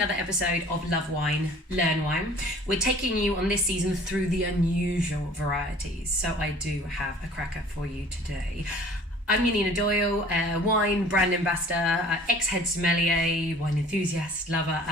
another episode of Love Wine, Learn Wine. We're taking you on this season through the unusual varieties, so I do have a cracker for you today. I'm Yanina Doyle, wine brand ambassador, ex-head sommelier, wine enthusiast, lover,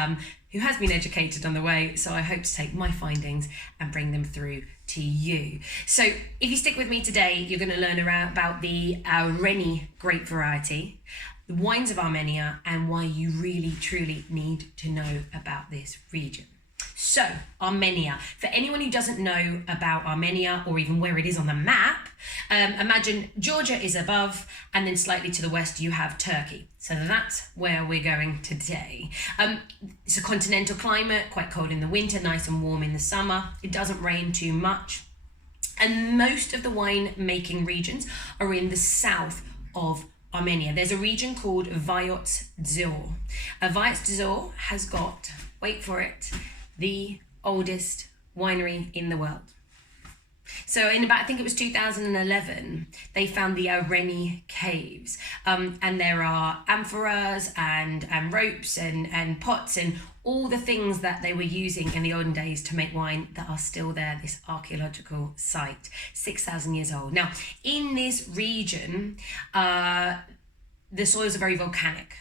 who has been educated on the way, so I hope to take my findings and bring them through to you. So if you stick with me today, you're going to learn about the Areni grape variety, the wines of Armenia, and why you really, truly need to know about this region. So, Armenia. For anyone who doesn't know about Armenia or even where it is on the map, imagine Georgia is above, and then slightly to the west you have Turkey. So that's where we're going today. It's a continental climate, quite cold in the winter, nice and warm in the summer. It doesn't rain too much. And most of the wine making regions are in the south of Armenia. There's a region called varieties. Varieties has got, wait for it, the oldest winery in the world. So in about, I think it was 2011, they found the Areni Caves. And there are amphoras and ropes and pots and all the things that they were using in the olden days to make wine that are still there, this archaeological site, 6,000 years old. Now, in this region, the soils are very volcanic.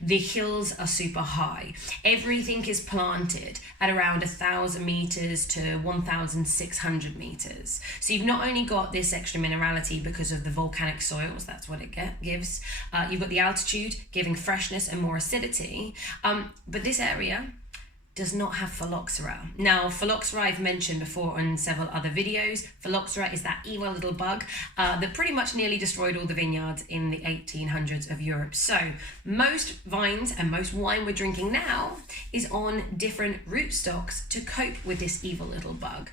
The hills are super high. Everything is planted at around 1,000 meters to 1,600 meters. So you've not only got this extra minerality because of the volcanic soils, that's what it gives. You've got the altitude giving freshness and more acidity. But this area does not have phylloxera. Now, phylloxera I've mentioned before on several other videos. Phylloxera is that evil little bug that pretty much nearly destroyed all the vineyards in the 1800s of Europe. So most vines and most wine we're drinking now is on different rootstocks to cope with this evil little bug.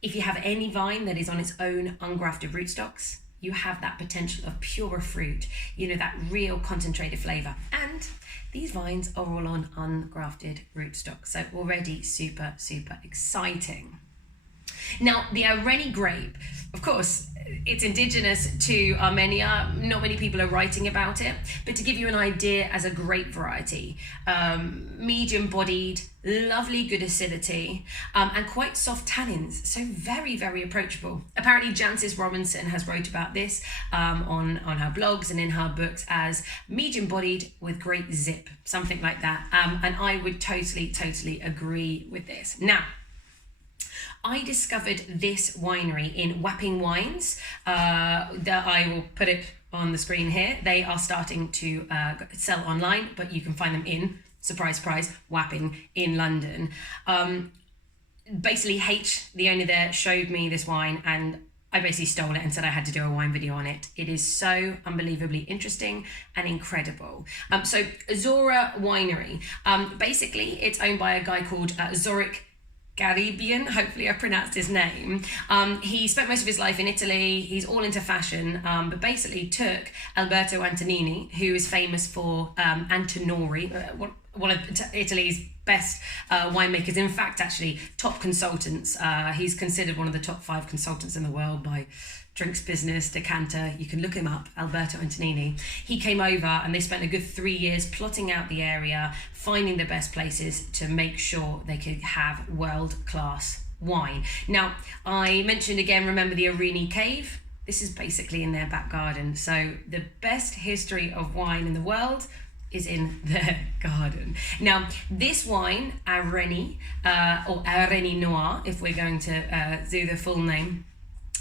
If you have any vine that is on its own ungrafted rootstocks, you have that potential of purer fruit, you know, that real concentrated flavor. And these vines are all on ungrafted rootstocks, so already super, super exciting. Now, the Areni grape, of course, it's indigenous to Armenia. Not many people are writing about it, but to give you an idea as a grape variety, medium-bodied, lovely good acidity, and quite soft tannins, so very, very approachable. Apparently, Jancis Robinson has wrote about this on her blogs and in her books as medium-bodied with great zip, something like that. And I would totally agree with this. Now, I discovered this winery in Wapping Wines. That I will put it on the screen here. They are starting to sell online, but you can find them in, surprise, surprise, Wapping in London. Basically, H, the owner there, showed me this wine and I basically stole it and said I had to do a wine video on it. It is so unbelievably interesting and incredible. So Zorah Winery, basically it's owned by a guy called Zorik Gharibian, hopefully I pronounced his name. He spent most of his life in Italy. He's all into fashion, but basically took Alberto Antonini, who is famous for Antinori, one of Italy's best winemakers. In fact, actually, top consultants. He's considered one of the top 5 consultants in the world by Drinks Business, Decanter. You can look him up, Alberto Antonini. He came over and they spent a good 3 years plotting out the area, finding the best places to make sure they could have world-class wine. Now, I mentioned again, remember the Areni Cave? This is basically in their back garden. So the best history of wine in the world is in their garden. Now, this wine, Areni, or Areni Noir, if we're going to do the full name,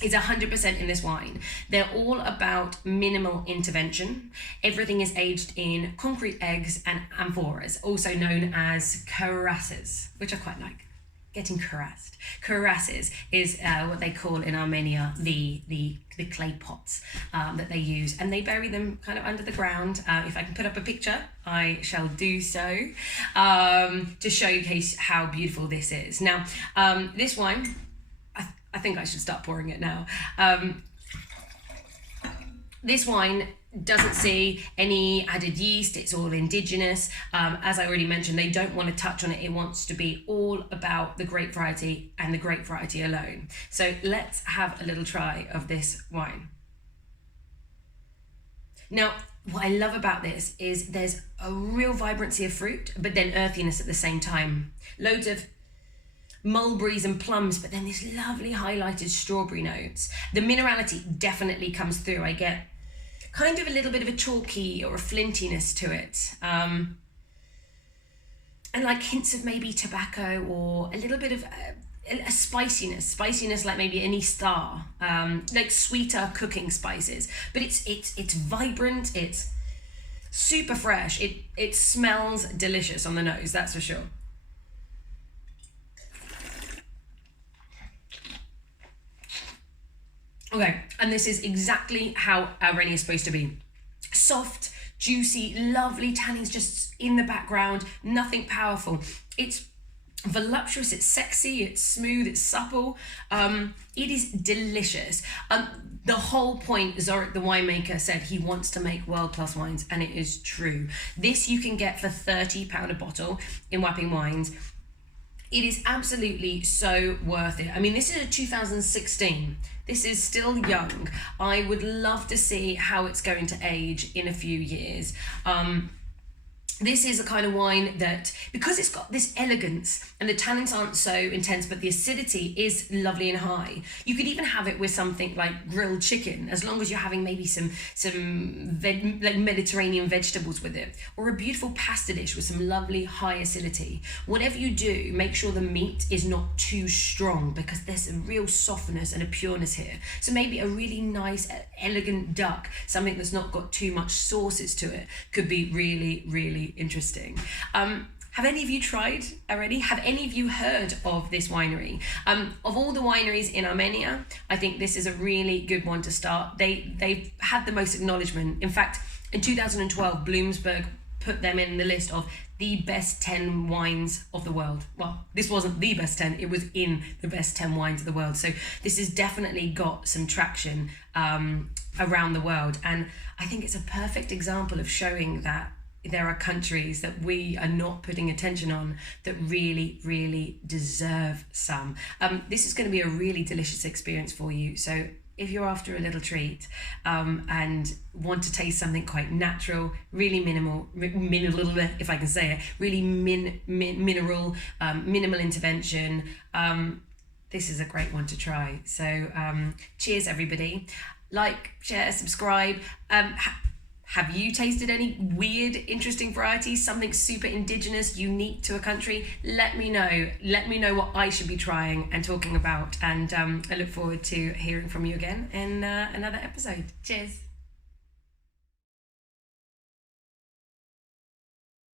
is 100% in this wine. They're all about minimal intervention. Everything is aged in concrete eggs and amphoras, also known as cuirasses, which I quite like. Getting cuirassed. Cuirasses is what they call in Armenia the clay pots that they use, and they bury them kind of under the ground. If I can put up a picture, I shall do so to showcase how beautiful this is. Now, this wine, I think I should start pouring it now. This wine doesn't see any added yeast. It's all indigenous. As I already mentioned, they don't want to touch on it. It wants to be all about the grape variety and the grape variety alone. So let's have a little try of this wine. Now, what I love about this is there's a real vibrancy of fruit, but then earthiness at the same time. Loads of mulberries and plums, but then this lovely highlighted strawberry notes. The minerality definitely comes through. I get kind of a little bit of a chalky or a flintiness to it. And like hints of maybe tobacco or a little bit of a spiciness like maybe any star, like sweeter cooking spices. But it's vibrant, it's super fresh, it smells delicious on the nose, that's for sure. Okay, and this is exactly how Areni is supposed to be. Soft, juicy, lovely tannins just in the background, nothing powerful. It's voluptuous, it's sexy, it's smooth, it's supple. It is delicious. The whole point, Zorik the winemaker said he wants to make world-class wines, and it is true. This you can get for £30 a bottle in Wapping Wines. It is absolutely so worth it. I mean, this is a 2016. This is still young. I would love to see how it's going to age in a few years. This is a kind of wine that, because it's got this elegance and the tannins aren't so intense, but the acidity is lovely and high. You could even have it with something like grilled chicken, as long as you're having maybe some like Mediterranean vegetables with it, or a beautiful pasta dish with some lovely high acidity. Whatever you do, make sure the meat is not too strong, because there's a real softness and a pureness here. So maybe a really nice, elegant duck, something that's not got too much sauces to it, could be really, really interesting. Have any of you tried Areni? Have any of you heard of this winery? Of all the wineries in Armenia, I think this is a really good one to start. They've had the most acknowledgement. In fact, in 2012, Bloomberg put them in the list of the best 10 wines of the world. Well, this wasn't the best 10, it was in the best 10 wines of the world. So this has definitely got some traction around the world. And I think it's a perfect example of showing that there are countries that we are not putting attention on that really, really deserve some. This is going to be a really delicious experience for you. So if you're after a little treat and want to taste something quite natural, really minimal, if I can say it, really minimal intervention, this is a great one to try. So cheers, everybody. Like, share, subscribe. Have you tasted any weird, interesting varieties, something super indigenous, unique to a country? Let me know. Let me know what I should be trying and talking about. And I look forward to hearing from you again in another episode. Cheers.